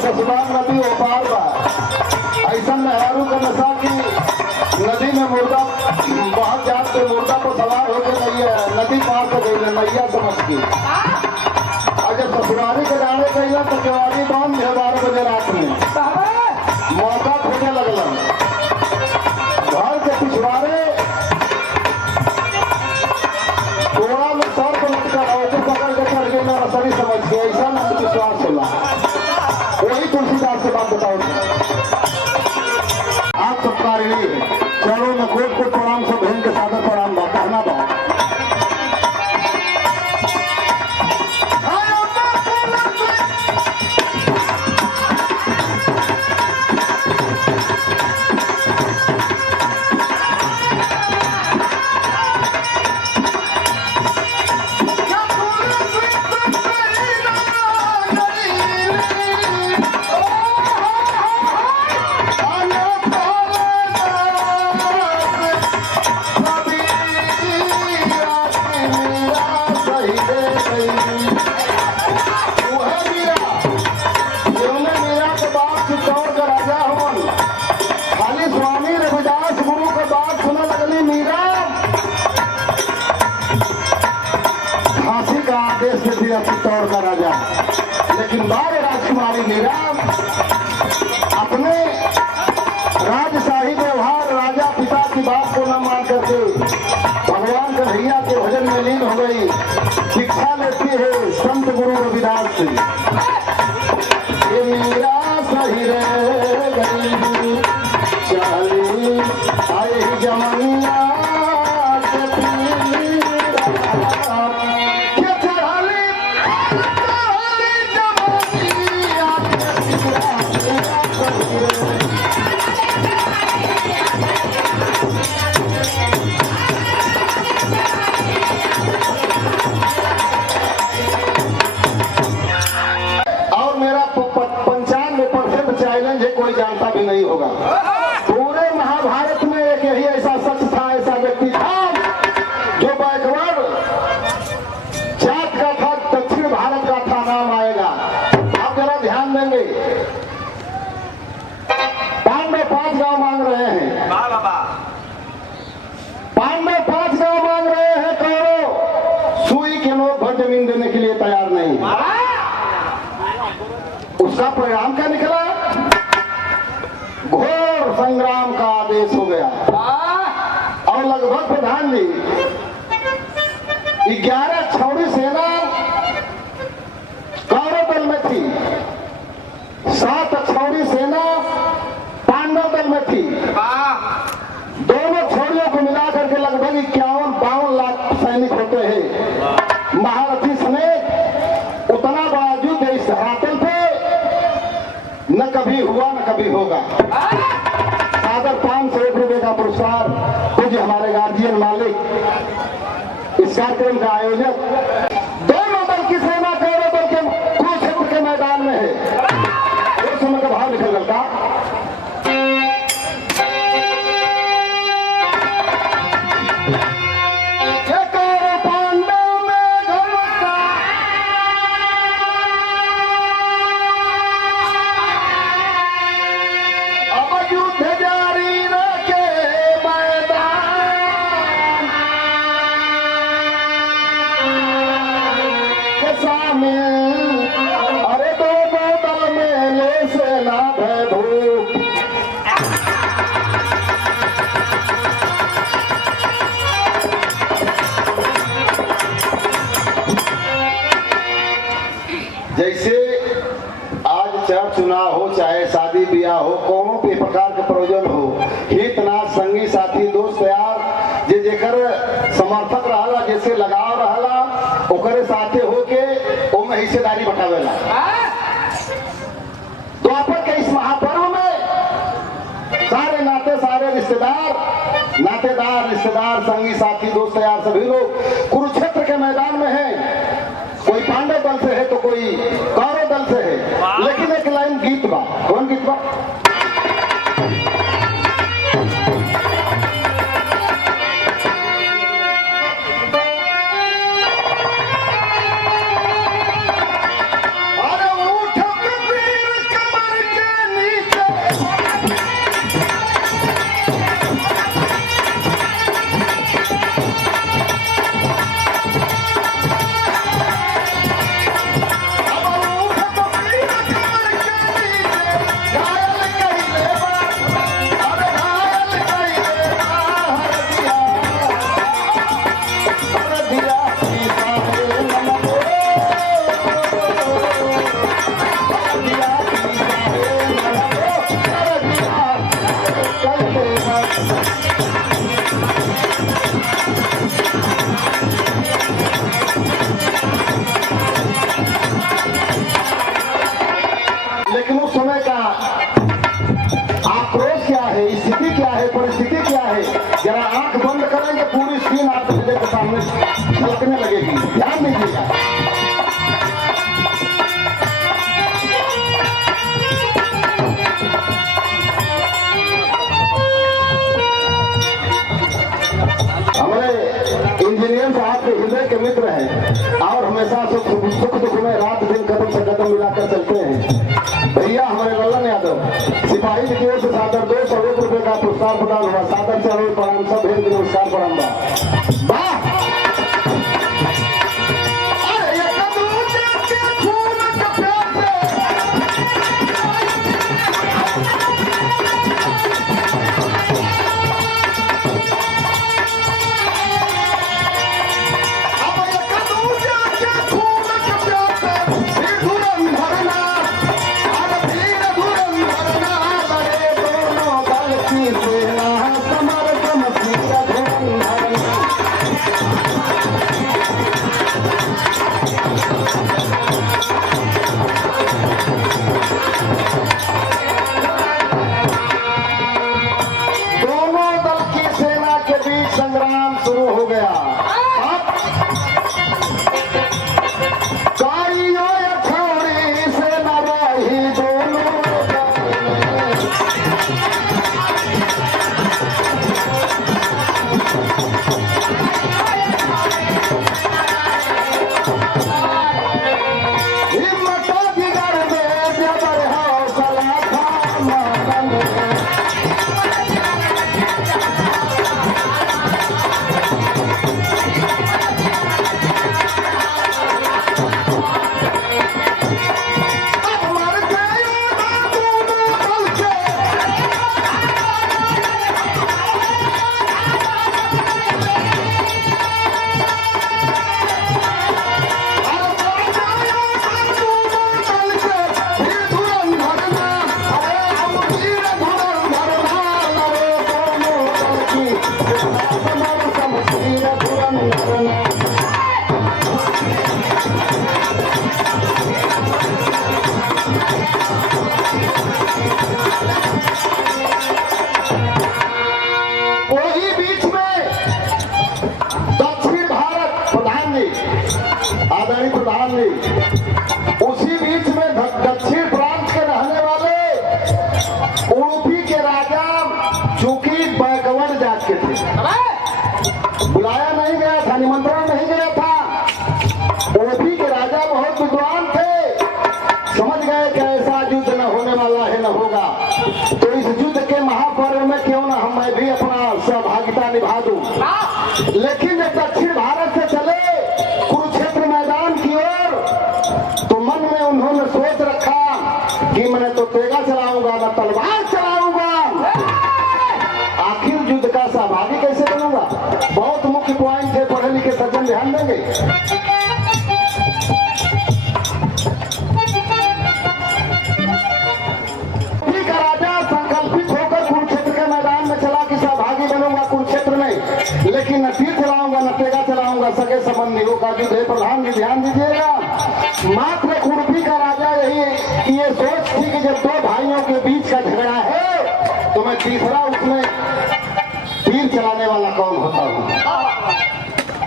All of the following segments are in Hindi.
ससुराल नदी ओपार बा ऐसा मेहरारू का नशा की नदी में मुर्दा बहुत जात के मुर्दा पर सवार होकर नदी पार कर गई नैया समझ की। और जब ससुराली के जाने गई तो केवाड़ी बंद है 12 बजे रात में मौका खोजे लगल घर के पिछवाड़े कोड़ा में सर को लटका पकड़ के चढ़ गई रसरी समझ के ऐसा विश्वास होला। वही तुलसीदास से बात बताओ आप सबका चलो मैं कोट कोट प्रणाम सब बहन के सादर प्रणाम बा कहना बा चित्तौड़ का राजा, लेकिन बार राजकुमारी मीरा अपने राजशाही व्यवहार राजा पिता की बात को न मान करके भगवान कन्हैया के भजन में लीन हो गई। शिक्षा लेती है संत गुरु रविदास से। ये मीरा सही रह गई चली आई जमनिया कोई जानता भी नहीं होगा। पूरे महाभारत में एक यही ऐसा शख्स था, ऐसा व्यक्ति था जो बैकवर्ड जात का था, दक्षिण भारत का था। नाम आएगा, आप जरा ध्यान देंगे। पांडव 5 गांव मांग रहे हैं, पांडव 5 गांव मांग रहे हैं। कौरव सुई के लोग भर जमीन देने के लिए तैयार नहीं। उसका परिणाम क्या निकला? घोर संग्राम का आदेश हो गया और लगभग प्रधान जी 11 छौड़ी सेना कौरव दल में थी, 7 छौड़ी सेना पांडव दल में थी। दोनों छोड़ियों को मिलाकर के लगभग 51-52 लाख सैनिक होते हैं। महारथी समेत उतना बड़ा युद्ध इस धरातल पे न कभी हुआ न कभी होगा। सादर 501 रुपए का पुरस्कार कुछ हमारे गार्जियन मालिक इस कार्यक्रम का आयोजक दोनों दल की सेना कौरव दल के कुरुक्षेत्र के मैदान में है। एक समय का भाव निकल करता जे जेकर समर्थक रहला, जैसे लगाव रहला, ओकरे साथे होके ओमे हिस्सेदारी बटावेला। द्वापर के इस महापर्व में सारे नाते, सारे नातेदार, रिश्तेदार, संगी साथी, दोस्त यार सभी लोग कुरुक्षेत्र के मैदान में हैं। कोई पांडव दल से है तो कोई कौरव दल से है। लेकिन एक लाइन गीत बा, कौन गीत बा? लेकिन उस समय का आक्रोश क्या है, स्थिति क्या है, परिस्थिति क्या है, जरा आंख बंद करेंगे पूरी स्क्रीन आपके हृदय के सामने झलकने लगेगी। ध्यान दीजिएगा। हमारे इंजीनियर साहब के हृदय के मित्र हैं और हमेशा सुख दुख में रात दिन कदम से कदम मिलाकर चलते हैं। भैया हमारे लल्लन यादव सिपाही की ओर से सादर 200 रुपए का पुरस्कार प्रदान हुआ। सादर से अरुण प्रणाम, सब भेद के नमस्कार प्रणाम बा। उसी बीच में दक्षिण प्रांत के रहने वाले उडुपी के राजा चूंकि बैकवर्ड जात के थे, बुलाया नहीं गया था, निमंत्रण नहीं गया था। उडुपी के राजा बहुत विद्वान थे, समझ गए कि ऐसा युद्ध न होने वाला है न होगा, तो इस युद्ध के महापर्व में क्यों ना मैं भी अपना सहभागिता निभा दूं। लेकिन जब दक्षिण भारत से चले कुरुक्षेत्र मैदान की ओर, तो मन में उन्होंने सोच रखा कि मैं तो तेगा चलाऊंगा न तलवार चलाऊंगा, आखिर युद्ध का सहभागी कैसे बनूंगा। बहुत मुख्य पॉइंट है, पढ़े लिखे सज्जन ध्यान देंगे। राजा संकल्पित होकर कुरुक्षेत्र के मैदान में चला कि सहभागी बनूंगा कुरुक्षेत्र में, लेकिन न तीर चलाऊंगा न तेगा चलाऊंगा, सगे संबंधियों का युद्ध है। प्रधान जी ध्यान दीजिएगा, मात्र उर्फी का राजा यही ये सोच थी कि जब दो भाइयों के बीच का झगड़ा है तो मैं तीसरा उसमें तीर चलाने वाला कौन होता हूँ।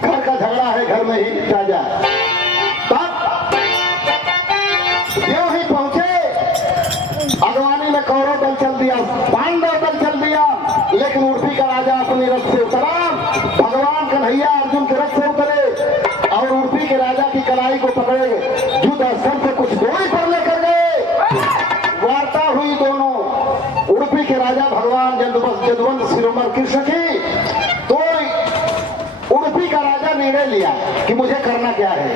घर का झगड़ा है, घर में ही निपटा जाए। तब जो ही पहुंचे अगवानी में कौरव दल चल दिया, पांडव दल चल दिया, लेकिन उर्फी का राजा अपनी रथ से उतरा, भगवान कन्हैया अर्जुन के रथ से उतरे और उर्फी के राजा की कलाई को पकड़े युद्ध स्थल से कुछ दूरी पर लेकर गए। वार्ता हुई दोनों उर्फी के राजा भगवान जदुवंत शिरोमणि कृष्ण की। तो उर्फी का राजा निर्णय लिया कि मुझे करना क्या है।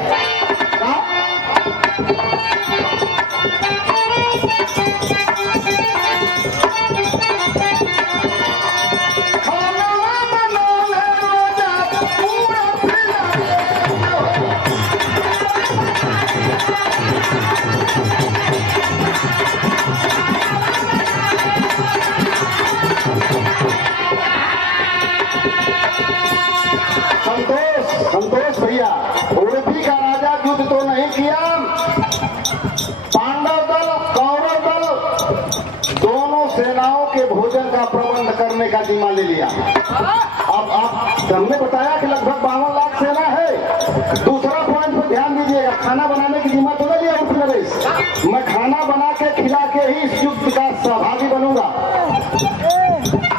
संतोष भैया, उर्फी का राजा युद्ध तो नहीं किया, पांडव दल कौरव दल दोनों सेनाओं के भोजन का प्रबंध करने का जिम्मा ले लिया। अब आप हमने बताया कि लगभग 52 लाख सेना है। दूसरा पॉइंट पर ध्यान दीजिएगा, खाना बनाने की जिम्मा तो ले लिया उर्फी नरेश। मैं खाना बना के खिला के ही इस युद्ध का सहभागी बनूंगा,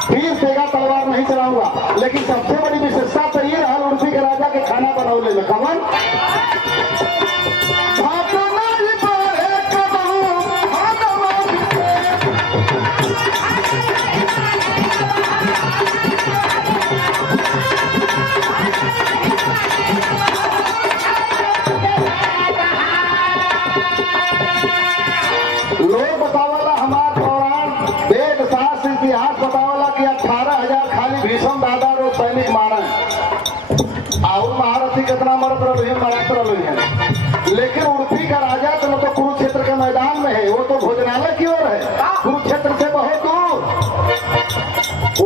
तीर तेगा तलवार नहीं चलाऊंगा। लेकिन सबसे बड़ी विशेषता तो ये रहा उर्फी के राजा के खाना बनौले में कमन लोग बतावला, हमारे पौराण वेद शास्त्र इतिहास बतावला कि 18,000 खाली भीषम दादा रो सैनिक मारा है और महारथी कितना मरत रहे हैं। लेकिन उर्फी का राजा तो कुरुक्षेत्र के मैदान में है, वो तो भोजनालय की ओर है, कुरुक्षेत्र से बहुत दूर।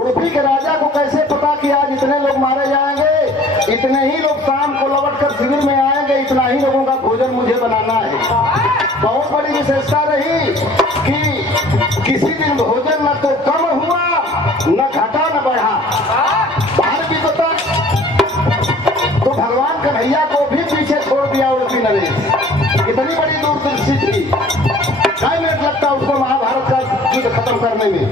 उर्फी के राजा को कैसे पता कि आज इतने लोग मारे जाएंगे, इतने ही लोग शाम को लौट कर शिविर में आएंगे, इतना ही लोगों का भोजन मुझे बनाना है। बहुत बड़ी विशेषता रही कि किसी दिन भोजन न तो कम हुआ न घटा न बढ़ा। बाहर भी तो भगवान कन्हैया को भी पीछे छोड़ दिया उर्फी नरेश। इतनी बड़ी दूरदर्शी थी, कई मिनट लगता उसको महाभारत का युद्ध खत्म करने में।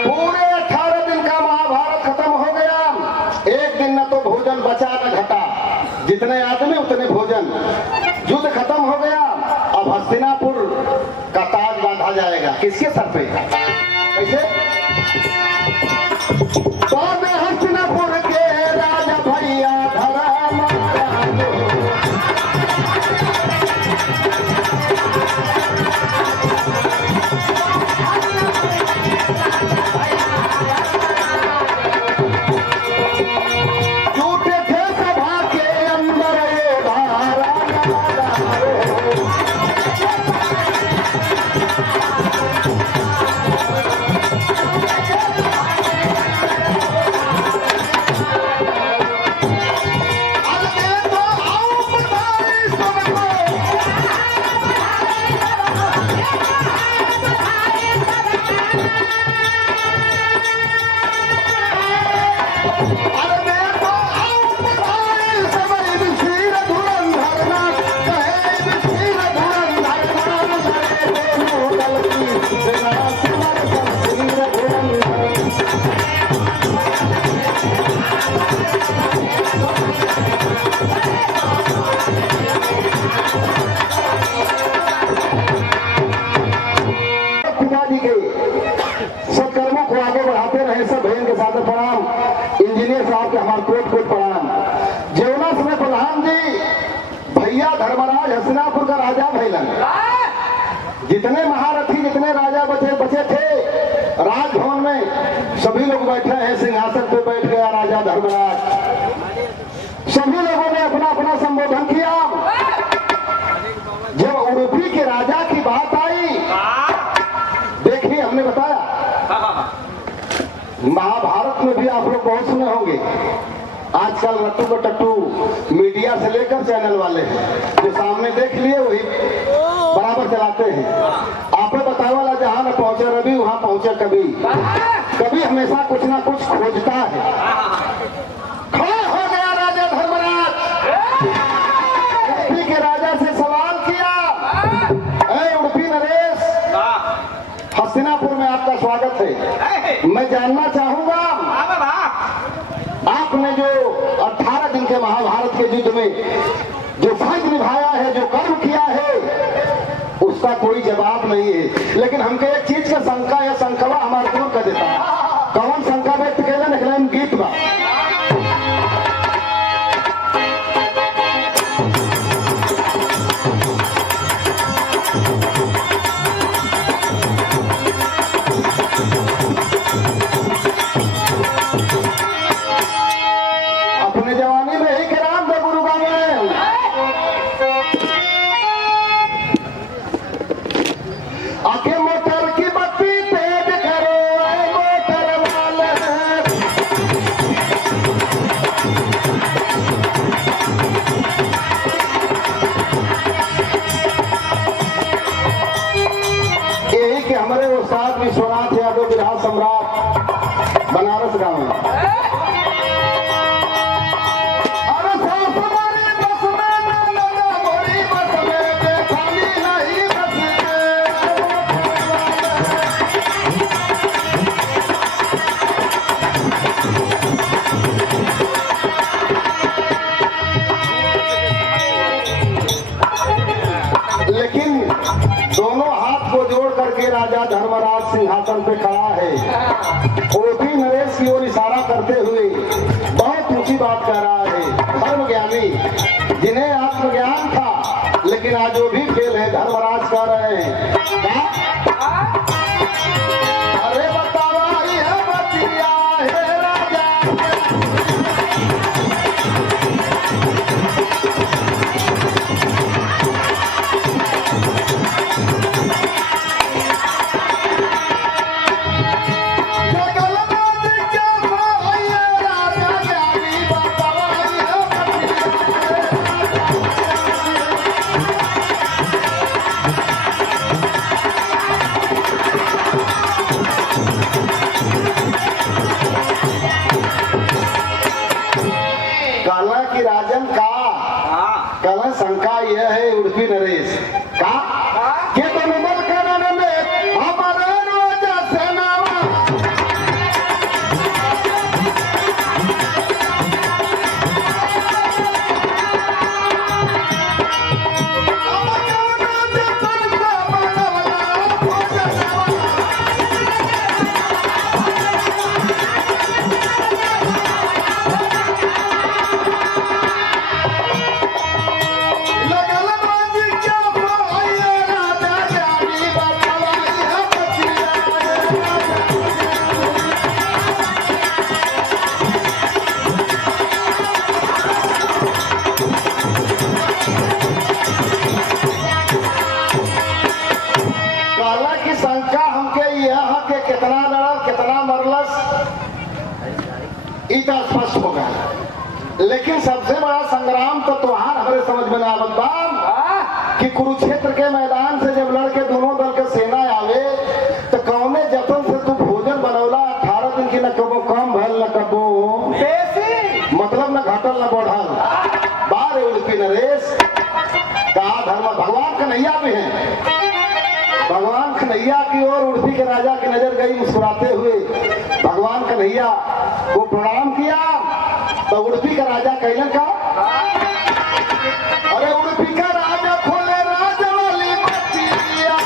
पूरे 18 दिन का महाभारत खत्म हो गया। एक दिन न तो भोजन बचा न घटा, जितने आदमी उतने भोजन। युद्ध खत्म हो गया। अब हस्तिनापुर का ताज बांधा जाएगा किसके सर पे? कैसे? तो हस्तिनापुर के राजा भैया धर्म साहब के हमारे कोट कोट प्रणाम। जेवना समय प्रधान जी भैया धर्मराज हसनापुर का राजा भैलन, जितने महारथी जितने राजा बचे थे राजभवन में सभी लोग बैठे हैं, सिंहासन पे बैठ गया राजा धर्मराज। सभी लोगों ने अपना अपना संबोधन किया। जब उडुपी के राजा की बात आई, देखिए हमने बताया महाभारत में भी आप लोग बहुत सुने होंगे। आजकल रट्टू को टट्टू मीडिया से लेकर चैनल वाले हैं, जो सामने देख लिए वही बराबर चलाते हैं। आपे बताने वाला जहां न पहुंचे रवि वहां पहुंचे कभी, कभी हमेशा कुछ ना कुछ खोजता है। खड़ा हो गया राजा धर्मराज, उडुपी के राजा से सवाल किया, ऐ उडुपी नरेश, हस्तिनापुर में आपका स्वागत है। मैं जानना चाहूंगा आपने जो 18 दिन के महाभारत के युद्ध में जो फर्ज निभाया है, जो कर्म किया है, उसका कोई जवाब नहीं है। लेकिन हमको एक चीज का शंका या शंकवा हमारे को कर देता है। कौन शंका व्यक्त कैला निकला गीत बा। अपने जवानी में ही के राम दे गुरु बाबे आके मोटर की बत्ती तेज करो, ऐ मोटर वाले। यही के हमारे उस्ताद विश्वनाथ यादव बिहार सम्राट बनारस गांव में। लेकिन दोनों हाथ को जोड़ करके राजा धर्मराज सिंहासन पे खड़ा है। उडुपी नरेश की ओर इशारा करते हुए बहुत ऊंची बात कह रहा है। धर्मज्ञानी जिन्हें आत्मज्ञान था, लेकिन आज वो भी फेल है। धर्मराज कह रहे हैं अरे बतावा यह बतिया है राजा, काला की राजन का कला शंका यह है उडुपी नरेश का के बनुमल करने में हमारे राजा सेनावा काला की शंका हमके यह के कितना लड़ल कितना मरलस इतना स्पष्ट हो गया। लेकिन सबसे बड़ा संग्राम तो तुहार हमारे समझ में ना आवत कि कुरुक्षेत्र के मैदान से जब लड़के दोनों दल के सेना आवे तो कौने जतन से तू भोजन बनौला। 18 दिन की न कबो कम भल न कबो मतलब न घटल न बढ़ल। बार उडुपी नरेश का धर्म भगवान कन्हैया भी है। भगवान कन्हैया की ओर उडुपी के राजा की नजर गई। मुस्कुराते हुए भगवान कन्हैया को प्रणाम किया तो उडुपी का राजा कैलन का अरे उडुपी का राजा खोले राजा वाली बत्तियां।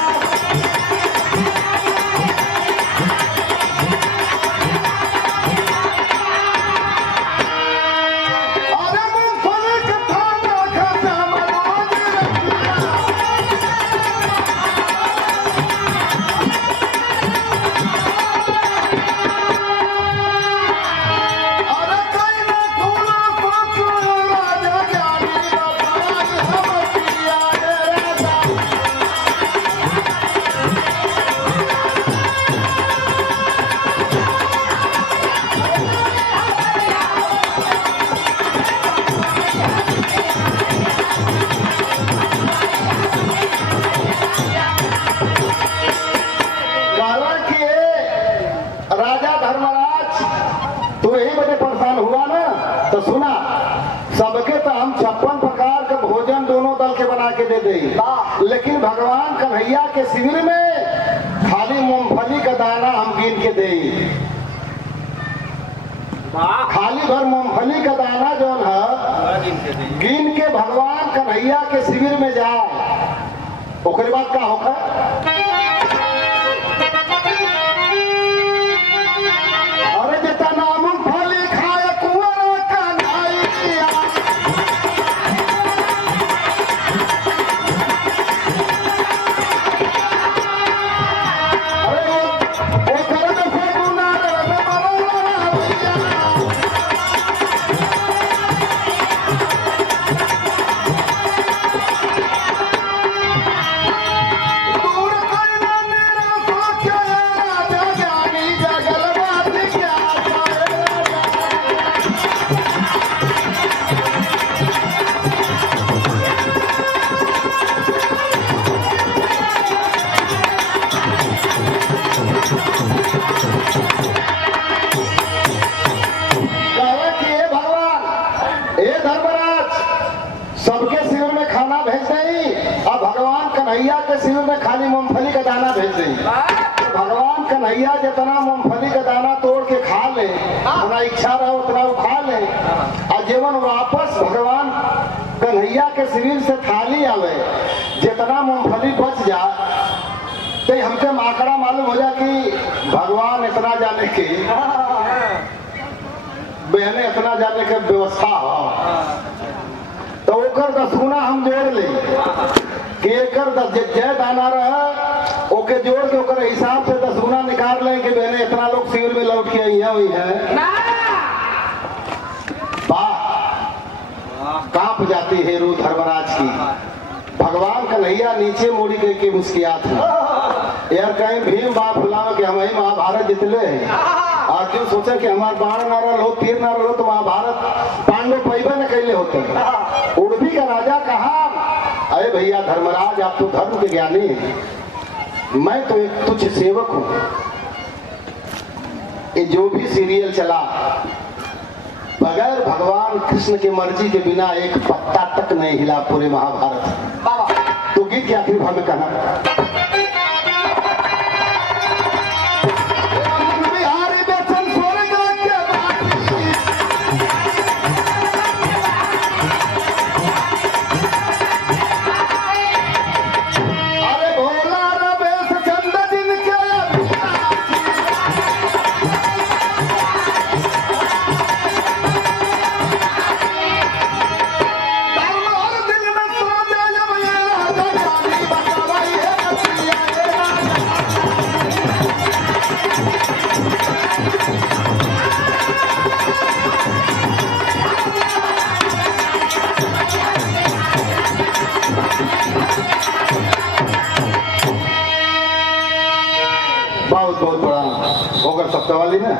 सुना, सबके तो हम 56 प्रकार के भोजन दोनों दल के बना के दे दें, लेकिन भगवान कन्हैया के शिविर में खाली मूंगफली का दाना हम गिन के दें। खाली भर मूंगफली का दाना जो है गिन के भगवान कन्हैया के शिविर में जाए, ओकरे बाद का होगा? अरे जितना मूंगफली खाए कुंवर कन्हैया, अरे वो घर में फगुना रे बाबा भैया, दूर करना मेरा साथ राजा जानी जगल बात क्या कहे कि हे भगवान, हे धर्मराज, सबके शिविर में खाना भेज दें और भगवान कन्हैया के शिविर में खाली मूंगफली का दाना भेज दें। तो भगवान कन्हैया जितना मूंगफली का दाना तोड़ के खा ले, उतना इच्छा रहे उतना वो खा ले, और जीवन वापस भगवान कन्हैया के शिविर से थाली आवे, जितना मूंगफली बच जाए तो हमके माकड़ा मालूम हो जाए कि भगवान इतना जाने की बहने इतना जाने के व्यवस्था हो, तो ओकर दसगुना हम जोड़ ले कि एकर जय दाना रहे, ओके जोड़ के ओकर हिसाब से दसगुना निकाल लें कि बहने इतना लोग शिविर में लौट के आई हुई है। वाह, कांप जाती है रूह धर्मराज की। भगवान कन्हैया नीचे मुड़ी के मुस्कियात है यार, कहीं भीम बाप फुलाओ कि हम ही महाभारत जितले हैं, अर्जुन सोचा कि हमारे बाण न रहो, तीर न रहो, तो महाभारत पांडव पैबा न कैले होते। उर्वी का राजा कहा, अरे भैया धर्मराज, आप तो धर्म के ज्ञानी हैं, मैं तो एक तुच्छ सेवक हूं। ये जो भी सीरियल चला, बगैर भगवान कृष्ण की मर्जी के बिना एक पत्ता तक नहीं हिला पूरे महाभारत। तो गीत के आखिरी भाग में कहना, बहुत बहुत बड़ा होगा सप्ताह वाली ना।